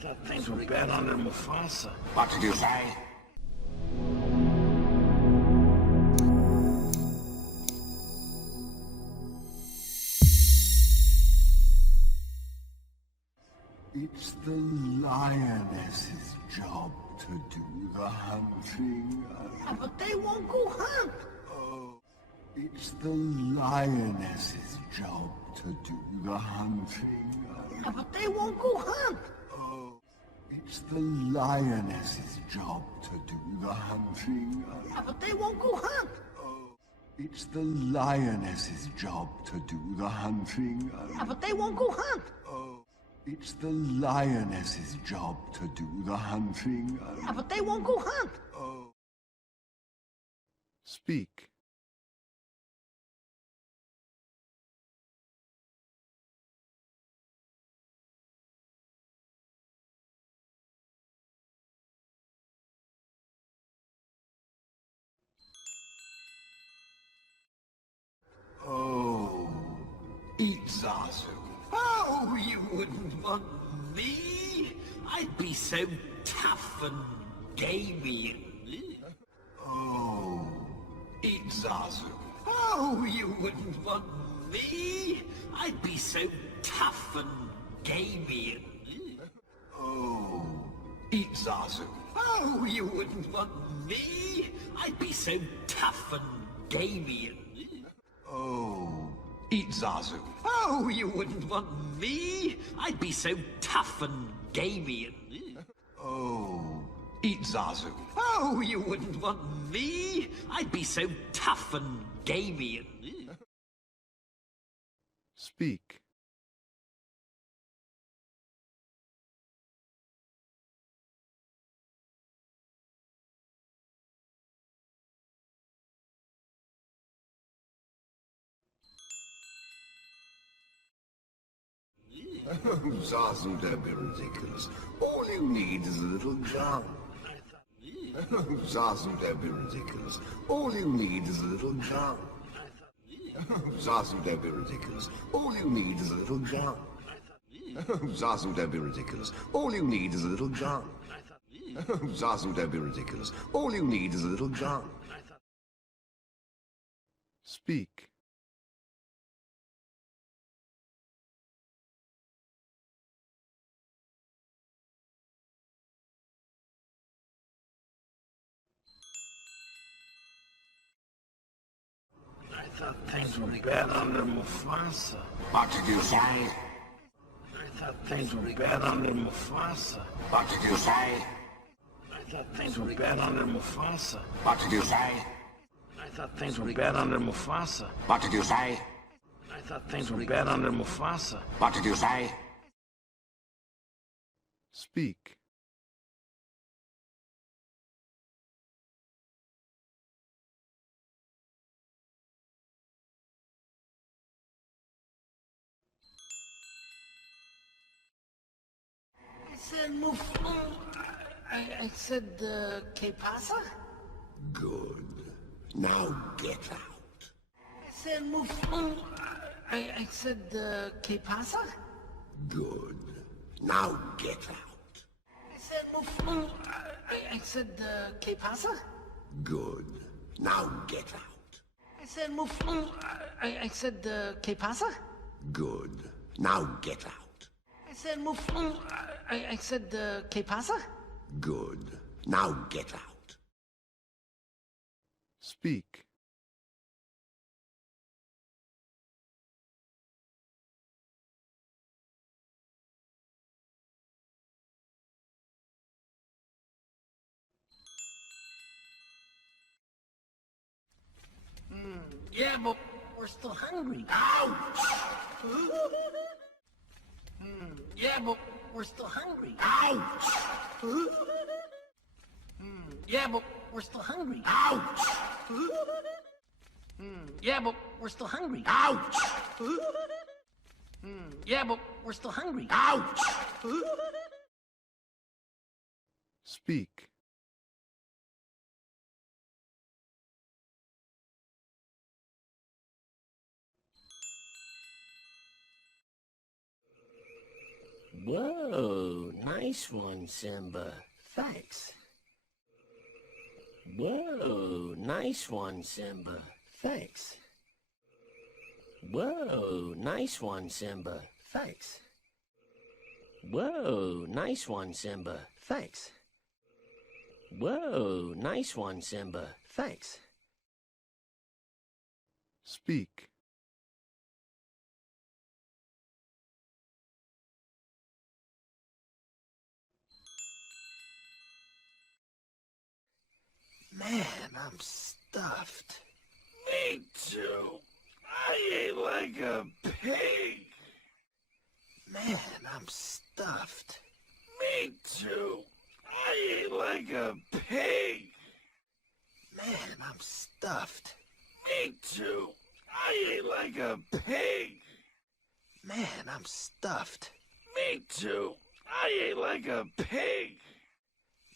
thought things were bad under Mufasa. What did you say? It's the lioness's job to do the hunting. But they won't go hunt. It's the lioness's job to do the hunting. But they won't go hunt. It's the lioness's job to do the hunting. But they won't go hunt. It's the lioness's job to do the hunting. But they won't go hunt. It's the lioness's job to do the hunting. But they won't go hunt. Speak. Oh, eat Zazu. Oh, you wouldn't want me? I'd be so tough and gamey. Oh, eat Zazu. Oh, you wouldn't want me? I'd be so tough and gamey. Oh, eat Zazu. Oh, you wouldn't want me? I'd be so tough and gamey. Oh, eat Zazu. Oh, you wouldn't want me? I'd be so tough and gamey. Oh, eat Zazu. Oh, you wouldn't want me? I'd be so tough and gamey. Speak. Zazu, don't be ridiculous. All you need is a little gun. Zazu, don't be ridiculous. All you need is a little gun. Zazu, don't be ridiculous. All you need is a little gun. Zazu, don't be ridiculous. All you need is a little gun. Zazu, don't be ridiculous. All you need is a little gun. Speak. I thought things were bad under Mufasa. What did you say? I thought things were bad under Mufasa. What did you say? I thought things were bad under Mufasa. What did you say? I thought things were bad under Mufasa. What did you say? I thought things were bad under Mufasa. What did you say? Speak. I said, I said, ¿qué pasa? Good. Now get out. I said, I said, ¿qué pasa? Good. Now get out. I said, I said, ¿qué pasa? Good. Now get out. I said, I said, ¿qué pasa? Good. Now get out. I said, I said, ¿qué pasa? Good. Now get out. Speak. Yeah, but we're still hungry. Ouch! Yeah, but we're still hungry. Ouch! Yeah, but we're still hungry. Ouch! Yeah, but we're still hungry. Ouch! Yeah, but we're still hungry. Ouch! Speak. Whoa, nice one, Simba. Thanks. Whoa, nice one, Simba. Thanks. Whoa, nice one, Simba. Thanks. Whoa, nice one, Simba. Thanks. Whoa, nice one, Simba. Thanks. Speak. Man, I'm stuffed. Me too. I ate like a pig. Man, I'm stuffed. Me too. I ate like a pig. Man, I'm stuffed. Me too. I ate like a pig. Man, I'm stuffed. Me too. I ate like a pig.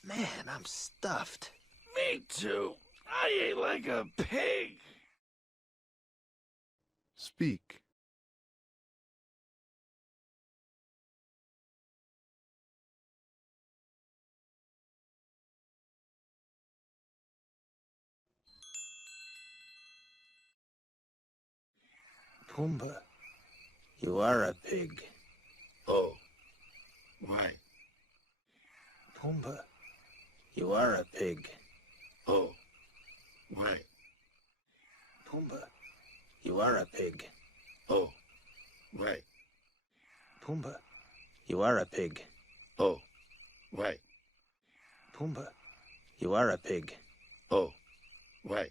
Man, I'm stuffed. Me too. I ate like a pig. Speak. Pumbaa, you are a pig. Oh. Why? Pumbaa, you are a pig. Oh. Why? Pumbaa, you are a pig. Oh. Why? Pumbaa, you are a pig. Oh. Why? Pumbaa, you are a pig. Oh. Why?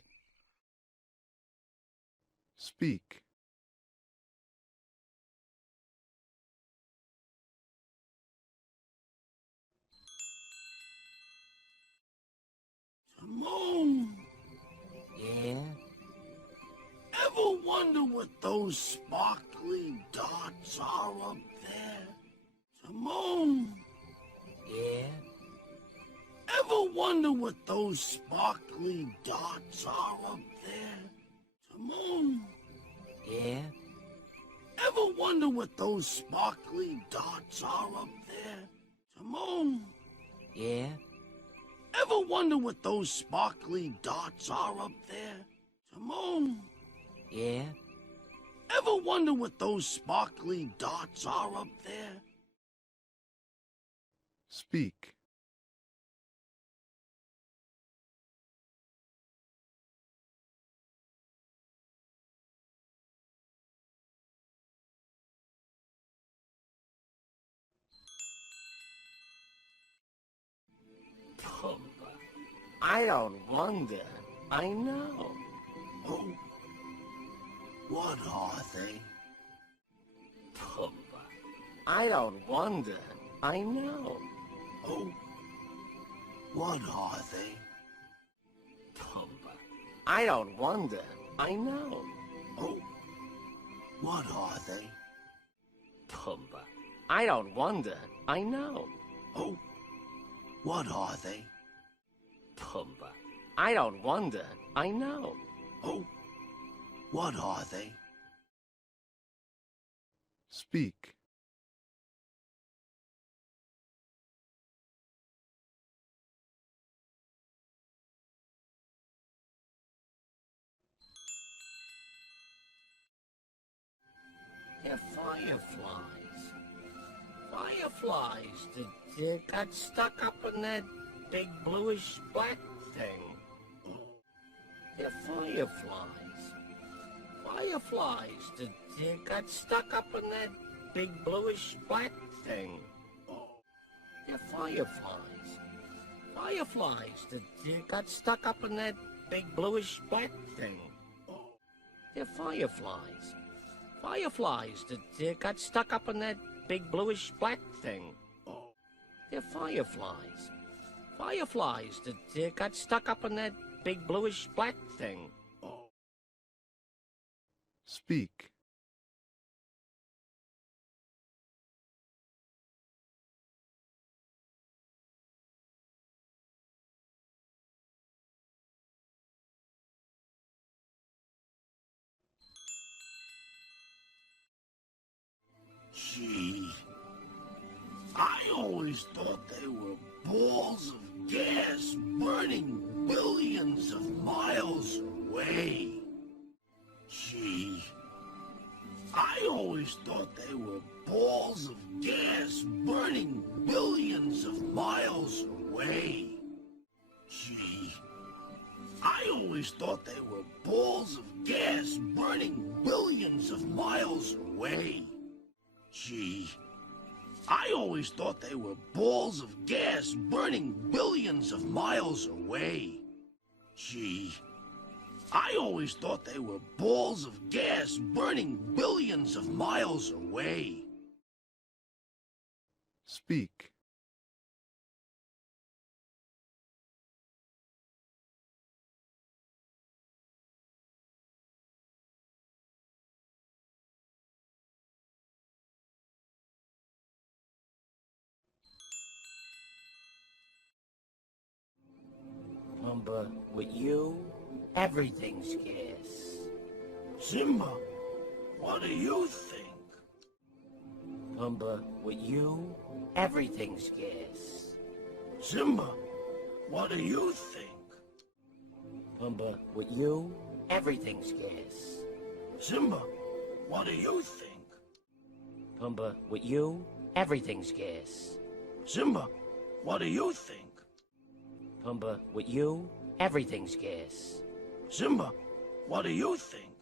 Speak. Timon! Yeah? Ever wonder what those sparkly dots are up there? Timon! Yeah? Ever wonder what those sparkly dots are up there? Timon! Yeah? Ever wonder what those sparkly dots are up there? Timon! Yeah? Ever wonder what those sparkly dots are up there? Timon! Yeah? Ever wonder what those sparkly dots are up there? Speak. I don't wonder. I know. Oh, what are they? I don't wonder. I know. Oh, what are they? I don't wonder. I know. Oh, what are they? I don't wonder. I know. Oh, what are they? I don't wonder. I know. Oh, what are they? Speak. They're fireflies. Fireflies that got stuck up in that big bluish black thing. They're fireflies. Fireflies that got stuck up in that big bluish black thing. They're fireflies. Fireflies that got stuck up in that big bluish black thing. They're fireflies. Fireflies that got stuck up in that big bluish black thing. They're fireflies. Fireflies that got stuck up in that big bluish black thing. Speak. Gee, I always thought they were balls of gas burning billions of miles away. Gee, I always thought they were balls of gas burning billions of miles away. Gee, I always thought they were balls of gas burning billions of miles away. Gee, I always thought they were balls of gas burning billions of miles away. Gee, I always thought they were balls of gas burning billions of miles away. Speak. But with you, everything's scarce. Simba, what do you think? But with you, everything's scarce. Simba, what do you think? But with you, everything's scarce. Simba, what do you think? But with you, everything's scarce. Simba, what do you think? But with you, everything's scarce. Simba, what do you think?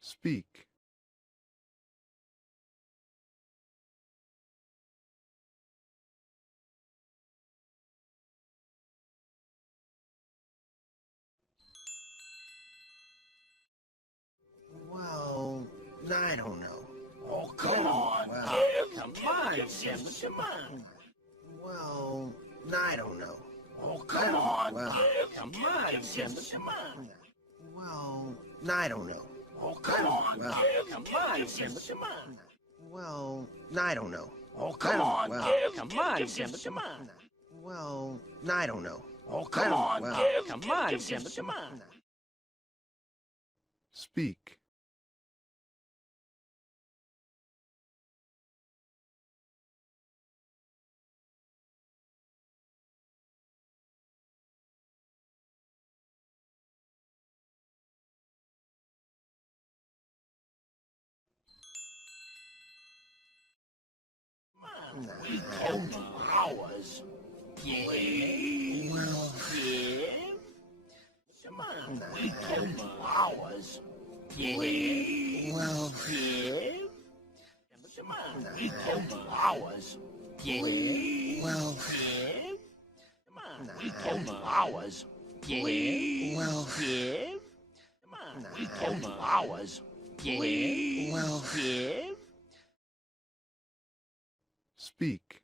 Speak. Well, I don't know. Oh, come on, Well, kid. Come on, Simba, come on. Well, I don't know. Oh, come on, Well, kid. Come on, Simba, come on. Well, I don't know. Oh, come on, Well, kid. Come on, Simba, come on. Well, I don't know. Oh, come on, Well, kid. Come on, Simba, come on. Well, I don't know. Oh, come on, Well, kid. Come on, Simba, come on. Speak. We told you ours. Please. Well, Come on. We told you ours. Please. well, Come on. We told you ours. Please. well, Come on. We told you ours. Please. well, Come on. We told you ours. Please. well, Speak.